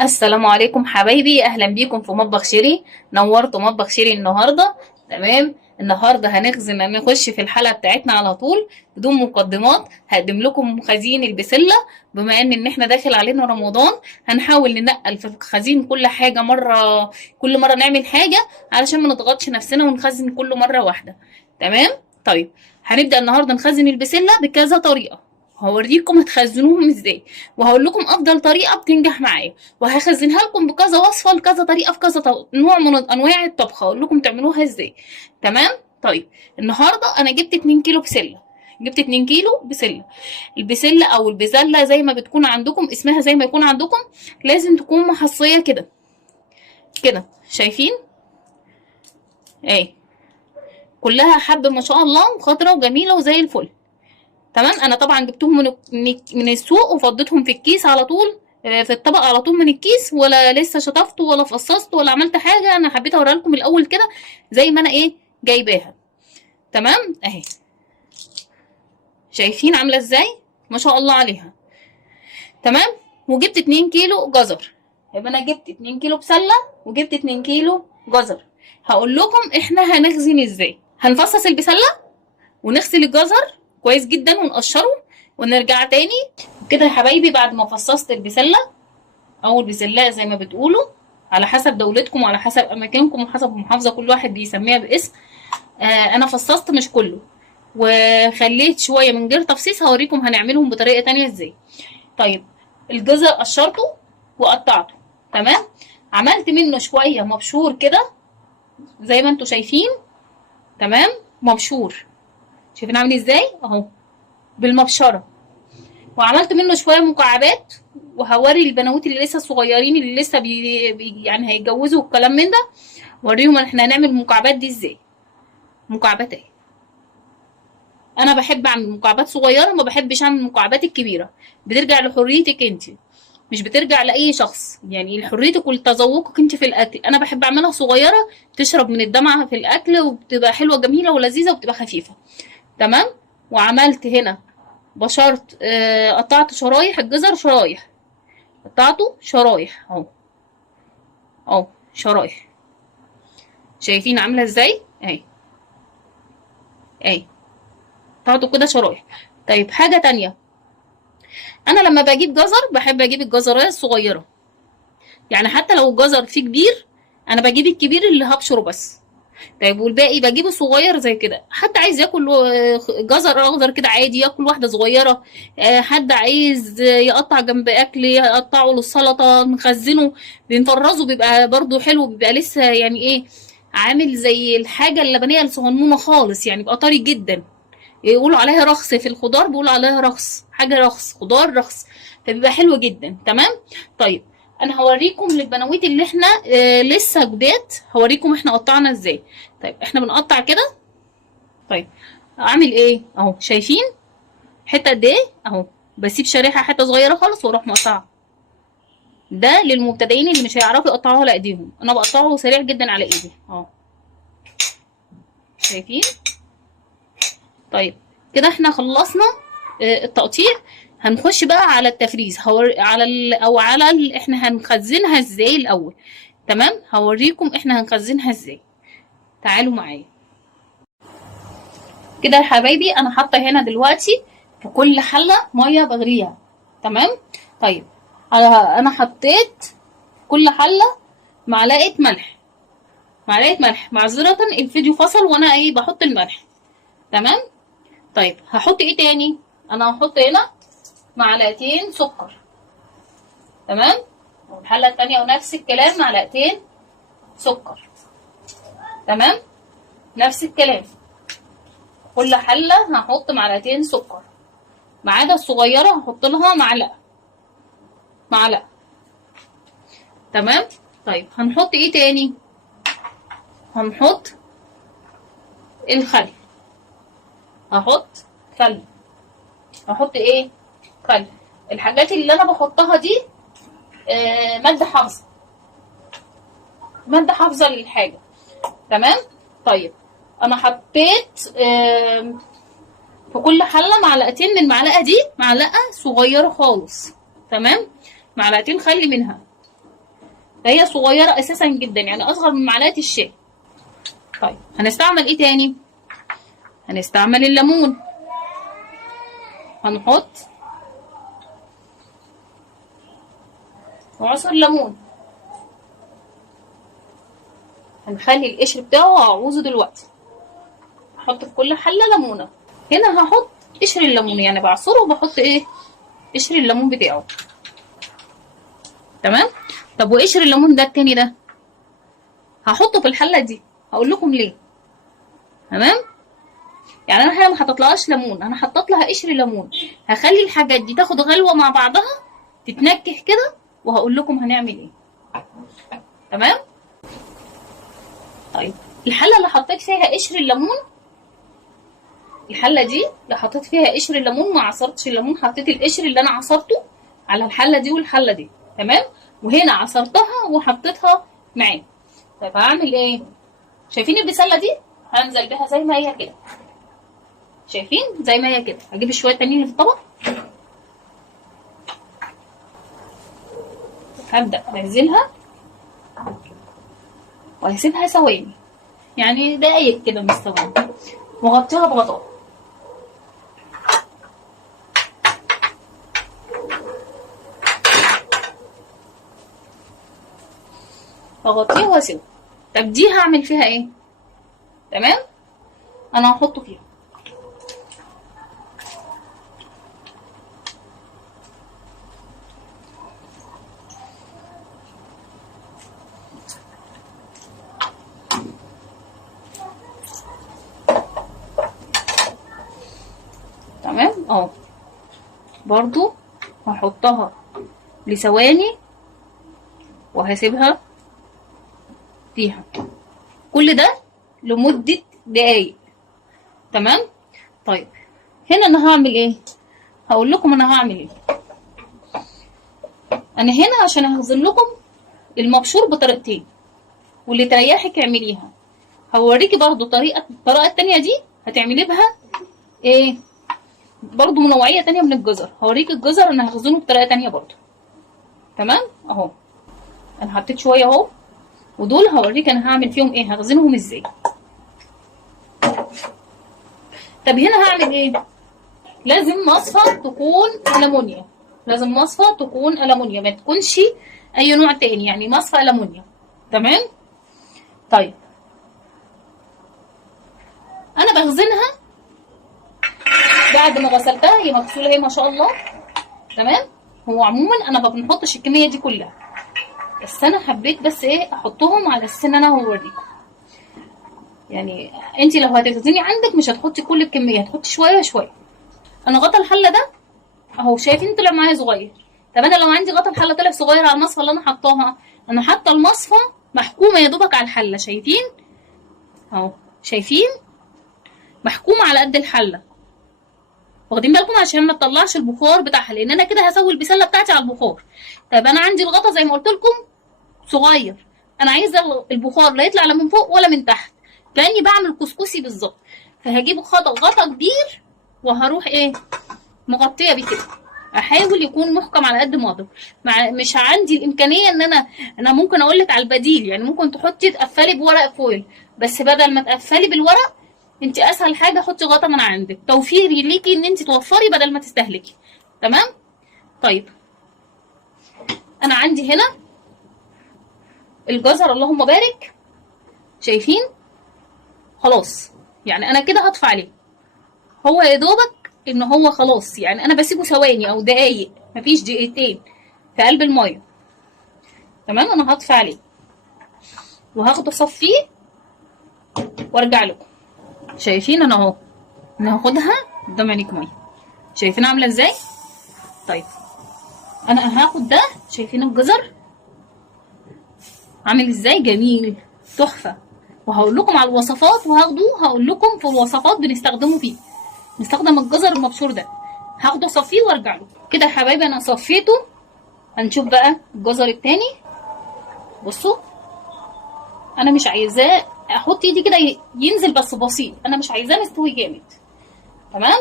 السلام عليكم حبايبي، اهلا بيكم في مطبخ شيري. نورتوا مطبخ شيري النهارده. تمام، النهارده نخش في الحلقه بتاعتنا على طول بدون مقدمات. هقدم لكم خزين البسله. بما ان احنا داخل علينا رمضان، هنحاول ننقل في الخزين كل حاجه مره، كل مره نعمل حاجه علشان ما نضغطش نفسنا ونخزن كل مره واحده. تمام. طيب، هنبدا النهارده نخزن البسله بكذا طريقه. هوريكم هتخزنوهم ازاي، وهقول لكم افضل طريقه بتنجح معايا، وهخزنها لكم بكذا وصفه لكذا طريقه في كذا نوع من انواع الطبخ، اقول لكم تعملوها ازاي. تمام. طيب، النهارده انا جبت 2 كيلو بسله. جبت 2 كيلو بسله. البسله او البزله زي ما بتكون عندكم، اسمها زي ما يكون عندكم، لازم تكون محصيه كده كده. شايفين؟ ايه، كلها حب ما شاء الله، وخضره وجميله وزي الفل. تمام. انا طبعا جبتهم من السوق وفضيتهم في الكيس على طول، في الطبق على طول من الكيس، ولا لسه شطفته ولا فصصته ولا عملت حاجه. انا حبيت اوريها لكم الاول كده زي ما انا جايباها. تمام اهي. شايفين عامله ازاي؟ ما شاء الله عليها. تمام. وجبت 2 كيلو جزر. يبقى انا جبت 2 كيلو بسله وجبت 2 كيلو جزر. هقول لكم احنا هنخزن ازاي. هنفصص البسله ونغسل الجزر كويس جدا ونقشره ونرجع تاني كده يا حبايبي. بعد ما فصصت البسله او البسلاء زي ما بتقولوا، على حسب دولتكم وعلى حسب اماكنكم وحسب محافظه كل واحد بيسميها باسم. انا فصصت مش كله، وخليت شويه من غير تفصيص. هوريكم هنعملهم بطريقه تانية ازاي. طيب، الجزر قشرته وقطعته. تمام. عملت منه شويه مبشور كده زي ما انتم شايفين. تمام، مبشور. شايفين عامل ازاي اهو بالمبشره. وعملت منه شويه مكعبات، وهوري البنوت اللي لسه صغيرين اللي لسه يعني هيتجوزوا والكلام من ده، وريهم احنا هنعمل المكعبات دي ازاي. مكعبات اهي. انا بحب اعمل مكعبات صغيره، ما بحبش اعمل المكعبات الكبيره. بترجع لحريتك انت، مش بترجع لاي شخص، يعني لحريتك ولتذوقك انت في الاكل. انا بحب اعملها صغيره تشرب من الدمعه في الاكل، وبتبقى حلوه جميله ولذيذه وبتبقى خفيفه. تمام. وعملت هنا بشرت، قطعت شرايح الجزر، شرايح قطعته شرايح اهو. اهو شرايح. شايفين عامله ازاي اهي. اهي قطعته كده شرايح. طيب، حاجه تانية، انا لما بجيب جزر بحب اجيب الجزرايه الصغيره. يعني حتى لو الجزر فيه كبير، انا بجيب الكبير اللي هبشره بس. طيب، والباقي بجيبه صغير زي كده. حد عايز ياكل جزر اخضر كده عادي ياكل واحده صغيره. حد عايز يقطع جنب اكل يقطعه للسلطه نخزنه بنفرزه، بيبقى برضو حلو، بيبقى لسه يعني عامل زي الحاجه اللبنيه الصغنونه خالص، يعني بيبقى طري جدا. يقولوا عليها رخص في الخضار، بيقولوا عليها رخص، حاجه رخص، خضار رخص. فبيبقى حلو جدا. تمام. طيب، انا هوريكم للبنويت اللي احنا لسه جداد، هوريكم احنا قطعنا ازاي. طيب، احنا بنقطع كده. طيب، اعمل ايه اهو. شايفين حته قد ايه اهو. بسيب شريحه حته صغيره خالص واروح مقطعها. ده للمبتدئين اللي مش هيعرفوا يقطعوها على ايديهم، انا بقطعه سريع جدا على ايدي اهو. شايفين؟ طيب، كده احنا خلصنا التقطيع. هنخش بقى على التفريز. احنا هنخزنها ازاي الاول. تمام، هوريكم احنا هنخزنها ازاي. تعالوا معايا كده يا حبايبي. انا حاطه هنا دلوقتي في كل حله ميه بغليها. تمام. طيب، انا حطيت كل حله معلقه ملح. معلقه ملح. معذره الفيديو فصل وانا بحط الملح. تمام. طيب، هحط ايه تاني. انا هحط هنا معلقتين سكر. تمام. والحله التانيه ونفس الكلام معلقتين سكر. تمام. نفس الكلام كل حله هحط معلقتين سكر، ما عدا الصغيره هحط لها معلقه. معلقه. تمام. طيب، هنحط ايه تاني. هنحط الخل. هحط خل. هحط ايه؟ خل. الحاجات اللي انا بحطها دي ماده حافظه. ماده حافظه للحاجه. تمام. طيب، انا حطيت في كل حله معلقتين من المعلقه دي، معلقه صغيره خالص. تمام، معلقتين خلي منها، فهي صغيره اساسا جدا، يعني اصغر من معلقه الشاي. طيب هنستعمل ايه تاني؟ هنستعمل الليمون. هنحط عصير ليمون، هنخلي القشر بتاعه هعوزه دلوقتي. هحط في كل حله ليمونه. هنا هحط قشر الليمون، يعني بعصره وبحط ايه؟ قشر الليمون بتاعه. تمام. طب وقشر الليمون ده التاني ده هحطه في الحله دي، هقول لكم ليه. تمام، يعني انا هنا ما حطيتلهاش ليمون، انا حطيت لها قشر ليمون. هخلي الحاجات دي تاخد غلوه مع بعضها، تتنكه كده، وهقول لكم هنعمل ايه. تمام. طيب الحله اللي حطيت فيها قشر الليمون، الحله دي اللي حطيت فيها قشر الليمون، ما عصرتش الليمون، حطيت القشر اللي انا عصرته على الحله دي والحله دي. تمام، وهنا عصرتها وحطيتها معاه. طيب هعمل ايه؟ شايفين البسله دي؟ هنزل بيها زي ما هي كده، شايفين زي ما هي كده. هجيب شويه تانيين في الطبق، هبدا انزلها وهسيبها ثواني، يعني دقايق كده مش ثواني، واغطيها بغطاء. اغطيها واسيبها. طب دي هعمل فيها ايه؟ تمام، انا هحطه فيها. تمام اهو، برضو هحطها لثواني وهسيبها فيها، كل ده لمدة دقايق. تمام. طيب هنا انا هعمل ايه؟ هقول لكم انا هعمل ايه. انا هنا عشان هخزن لكم المبشور بطريقتين، واللي تريحك اعمليها. هوريكي برضو الطريقة التانية دي هتعملي بها ايه، برضو نوعية تانية من الجزر. هوريكي الجزر انا هخزنه بطريقة تانية برضو. تمام اهو، انا حطيت شوية اهو، ودول هوريك انا هعمل فيهم ايه، هخزنهم ازاي. طب هنا هعمل ايه؟ لازم مصفى تكون ألمونيا، لازم مصفى تكون ألمونيا، ما تكونش اي نوع تاني، يعني مصفى ألمونيا. تمام. طيب انا بخزنها بعد ما غسلتها، هي مغسوله اهي ما شاء الله. تمام. هو عموما انا ما بنحطش الكميه دي كلها، بس انا حبيت بس ايه احطهم على اساس ان انا هوريكم. يعني انت لو هتخزني عندك مش هتحطي كل الكميه، هتحطي شويه شويه. انا غطا الحله ده اهو، شايفين طلع معايا صغير. طب انا لو عندي غطا الحله طلع صغير على المصفى اللي انا حطاها، انا حاطه المصفى محكومه يا دوبك على الحله، شايفين اهو، شايفين محكومه على قد الحله. واخدين بالكم عشان ما تطلعش البخار بتاعها، لان انا كده هسوي البسله بتاعتي على البخار. طيب انا عندي الغطا زي ما قلت لكم صغير، انا عايزه البخار لا يطلع لا من فوق ولا من تحت، كاني بعمل كسكسي بالظبط. فهجيب غطا كبير وهروح ايه مغطيه بيه كده، احاول يكون محكم على قد ما اقدر. مش عندي الامكانيه ان انا ممكن اقول لك على البديل، يعني ممكن تقفلي بورق فويل، بس بدل ما تقفلي بالورق انت اسهل حاجه حطي غطا من عندك، توفيري ليكي ان انت توفري بدل ما تستهلكي. تمام. طيب انا عندي هنا الجزر اللهم بارك، شايفين خلاص، يعني انا كده هطفي عليه. هو يا دوبك ان هو خلاص، يعني انا بسيبه ثواني او دقايق، مفيش دقيقتين في قلب الميه. تمام. انا هطفي عليه وهاخده اصفيه وارجع لكم. شايفين انا اهو، انا هاخدها قدام عينيكم اهي، شايفين عامله ازاي. طيب انا هاخد ده، شايفين الجزر عامل ازاي جميل تحفه، وهقول لكم على الوصفات، هقول لكم في الوصفات بنستخدمه فيه، نستخدم الجزر المبشور ده. هاخده اصفيه وارجع له. كده يا حبايبي انا صفيته. هنشوف بقى الجزر التاني. بصوا انا مش عايزاه احط ايدي كده ينزل بس بسيط، انا مش عايزاه مستوي جامد. تمام.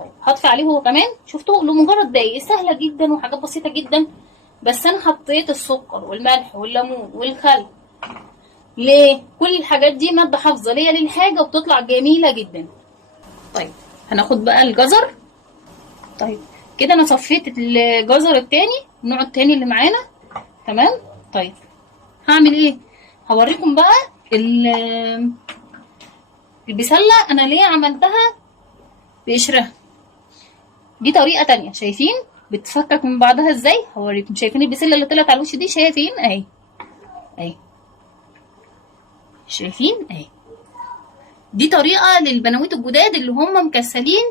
طيب هطفي عليه هو كمان. شفتوا لمجرد دقايق، سهله جدا وحاجات بسيطه جدا. بس انا حطيت السكر والملح والليمون والخل. ليه؟ كل الحاجات دي ماده حافظه ليا للحاجه وبتطلع جميله جدا. طيب هناخد بقى الجزر. طيب كده انا صفيت الجزر التاني، النوع التاني اللي معانا. تمام. طيب هعمل ايه؟ هوريكم بقى البسله انا ليه عملتها بقشرها. دي طريقه تانية. شايفين بتفكك من بعضها ازاي؟ هوريكم. شايفين البسله اللي طلعت على الوش دي؟ شايفين اهي اهي، شايفين اهي. دي طريقه للبنوات الجداد اللي هم مكسلين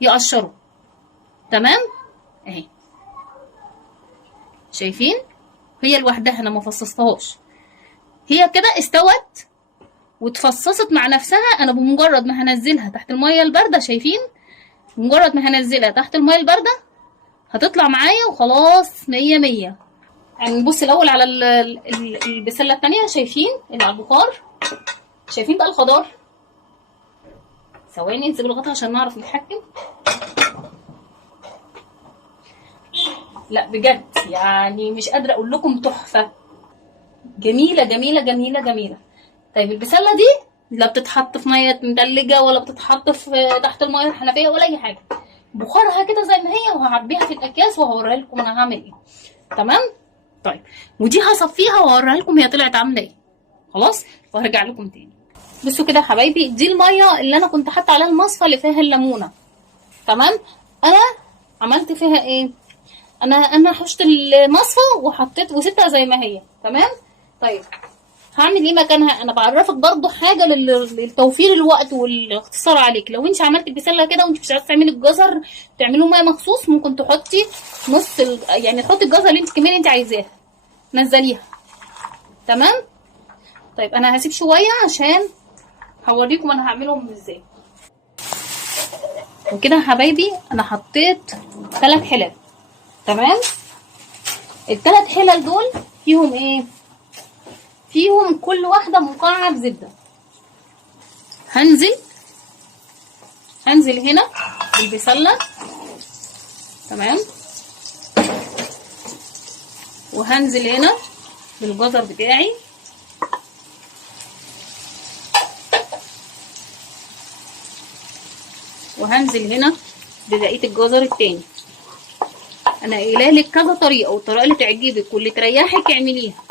يقشروا. تمام اهي، شايفين؟ هي لوحدها انا ما فصصتهاش، هي كده استوت واتفصصت مع نفسها. انا بمجرد ما هنزلها تحت الميه البارده، شايفين؟ بمجرد ما هنزلها تحت الميه البارده هتطلع معايا وخلاص. 100 100. هنبص الاول على البسله التانية. شايفين اللي على البخار؟ شايفين بقى الخضار؟ ثواني نسيب الغطا عشان نعرف نتحكم. لا بجد يعني مش قادره اقول لكم تحفه، جميله جميله جميله جميله. طيب البسله دي لا بتتحط في ميه متلجه ولا بتتحط في تحت الميه الحنفيه ولا اي حاجه، بخارها كده زي ما هي، وهعبيها في الاكياس وهوريها لكم انا هعمل ايه. تمام. طيب ودي هصفيها وهوريها لكم هي طلعت عامله ايه. خلاص وهرجع لكم تاني. بصوا كده يا حبايبي، دي الميه اللي انا كنت حاطه عليها المصفى اللي فيها الليمونه. تمام. انا عملت فيها ايه؟ انا حشت المصفى وحطيت وسبتها زي ما هي. تمام. طيب هعمل ايه مكانها؟ انا بعرفك برضو حاجه للتوفير الوقت والاختصار عليك. لو انت عملت البسله كده وانت مش عايزه تعملي الجزر تعملوه ميه مخصوص، ممكن تحطي نص يعني تحطي الجزر اللي انت كمان انت عايزاها نزليها. تمام. طيب انا هسيب شويه عشان هوريكم انا هعملهم ازاي. وكده يا حبايبي انا حطيت 3 حلل. تمام. ال3 حلل دول فيهم ايه؟ فيهم كل واحده مكعب زبده. هنزل هنا بالبسله. تمام. وهنزل هنا بالجزر بتاعي. وهنزل هنا ببقيه الجزر التاني. انا قايله لك كذا طريقه، والطريقه اللي تعجبك واللي تريحك اعمليها.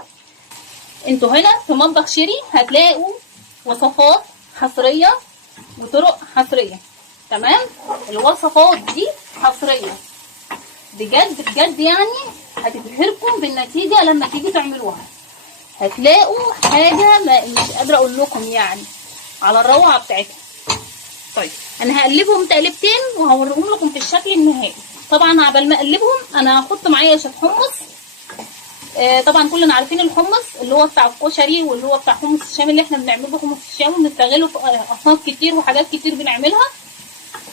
انتوا هنا في مطبخ شيري هتلاقوا وصفات حصريه وطرق حصريه. تمام. الوصفات دي حصريه بجد بجد، يعني هتبهركم بالنتيجه لما تيجي تعملوها. هتلاقوا حاجه مش قادره اقول لكم يعني على الروعه بتاعتها. طيب انا هقلبهم تقلبتين وهوريهم لكم في الشكل النهائي. طبعا عبال ما اقلبهم انا هحط معايا شويه حمص. طبعا كلنا عارفين الحمص اللي هو بتاع الكشري واللي هو بتاع حمص الشام اللي احنا بنعمله حمص الشام وبنستغله في اصناف كتير وحاجات كتير بنعملها.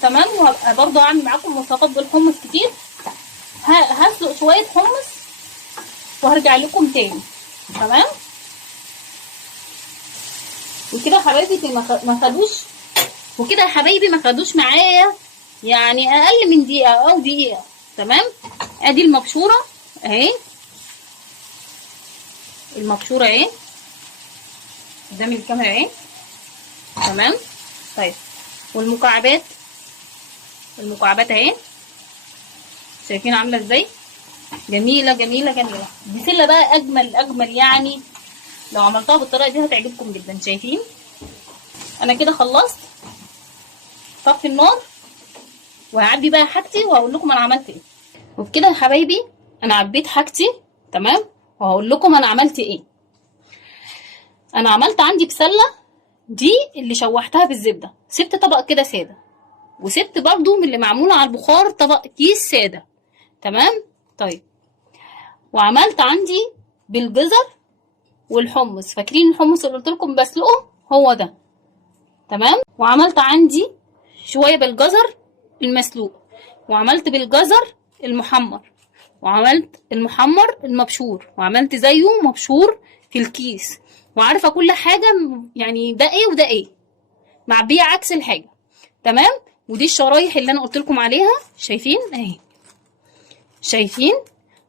تمام. وهبقى برضه هعمل معاكم وصفات بالحمص كتير. هسلق شويه حمص وهرجع لكم تاني. تمام. وكده يا حبايبي ما خدوش، وكده يا حبايبي ما خدوش معايا يعني اقل من دقيقه او دقيقه. تمام. ادي المبشوره اهي، المبشوره اهي قدام الكاميرا اهي. تمام. طيب والمكعبات اهي، شايفين عامله ازاي؟ جميله جميله جميله. البسله بقى اجمل يعني، لو عملتها بالطريقه دي هتعجبكم جدا. شايفين؟ انا كده خلصت. طفي النار وهعبي بقى حاجتي وهقول لكم انا عملت ايه. وبكده يا حبايبي انا عبيت حاجتي. تمام. وهقول لكم انا عملت ايه. انا عملت عندي بسله دي اللي شوحتها بالزبده، سبت طبق كده ساده، وسبت برضو من اللي معموله على البخار طبق كيس ساده. تمام. طيب وعملت عندي بالجزر والحمص. فاكرين الحمص اللي قلت لكم بسلقه؟ هو ده. تمام. وعملت عندي شويه بالجزر المسلوق، وعملت بالجزر المحمر، وعملت المحمر المبشور، وعملت زيه مبشور في الكيس. وعارفه كل حاجه يعني ده ايه وده ايه، معبيه عكس الحاجه. تمام. ودي الشرايح اللي انا قلت لكم عليها، شايفين اهي، شايفين؟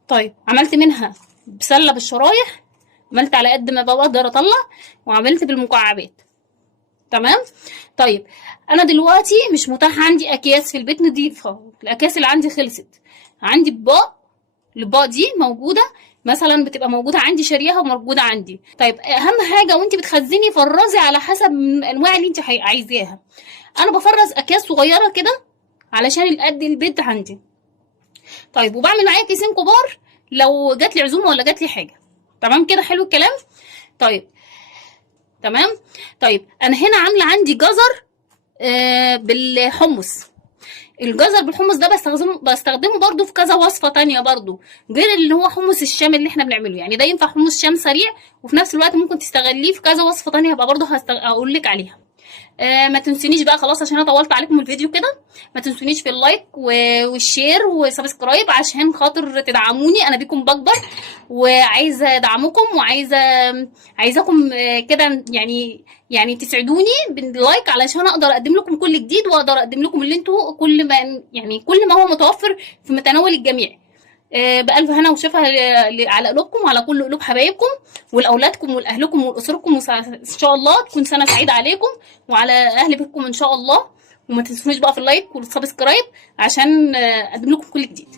طيب عملت منها بسله بالشرايح، عملت على قد ما بقدر اطلع، وعملت بالمكعبات. تمام. طيب انا دلوقتي مش متاح عندي اكياس في البيت نضيفه، الاكياس اللي عندي خلصت. عندي اطباق، الاطباق دي موجوده مثلا، بتبقى موجوده عندي، شاريها وموجوده عندي. طيب اهم حاجه وانت بتخزني فرزي على حسب الانواع اللي انت عايزاها. انا بفرز اكياس صغيره كده علشان قد البيت عندي. طيب وبعمل معايا كيسين كبار لو جات لي عزومه ولا جات لي حاجه. تمام كده، حلو الكلام. طيب تمام. طيب انا هنا عامله عندي جزر بالحمص. الجزر بالحمص ده بستخدمه برضو في كذا وصفه تانية برضو، غير اللي هو حمص الشام اللي احنا بنعمله. يعني ده ينفع حمص شام سريع، وفي نفس الوقت ممكن تستغليه في كذا وصفه تانية، هبقى برضو اقول لك عليها. ما تنسونيش بقى خلاص، عشان انا طولت عليكم الفيديو كده. ما تنسونيش في اللايك والشير وسبسكرايب عشان خاطر تدعموني، انا بيكم بكبر وعايزه ادعمكم، عايزاكم كده يعني تسعدوني باللايك علشان اقدر اقدم لكم كل جديد، واقدر اقدم لكم اللي انتوا كل ما هو متوفر في متناول الجميع. بألف هنا وشفا على قلوبكم وعلى كل قلوب حبايبكم والاولادكم والاهلكم والاسركم، ان شاء الله تكون سنه سعيده عليكم وعلى اهل بيتكم ان شاء الله. وما تنسونيش بقى في اللايك والسبسكرايب عشان اقدم لكم كل جديد.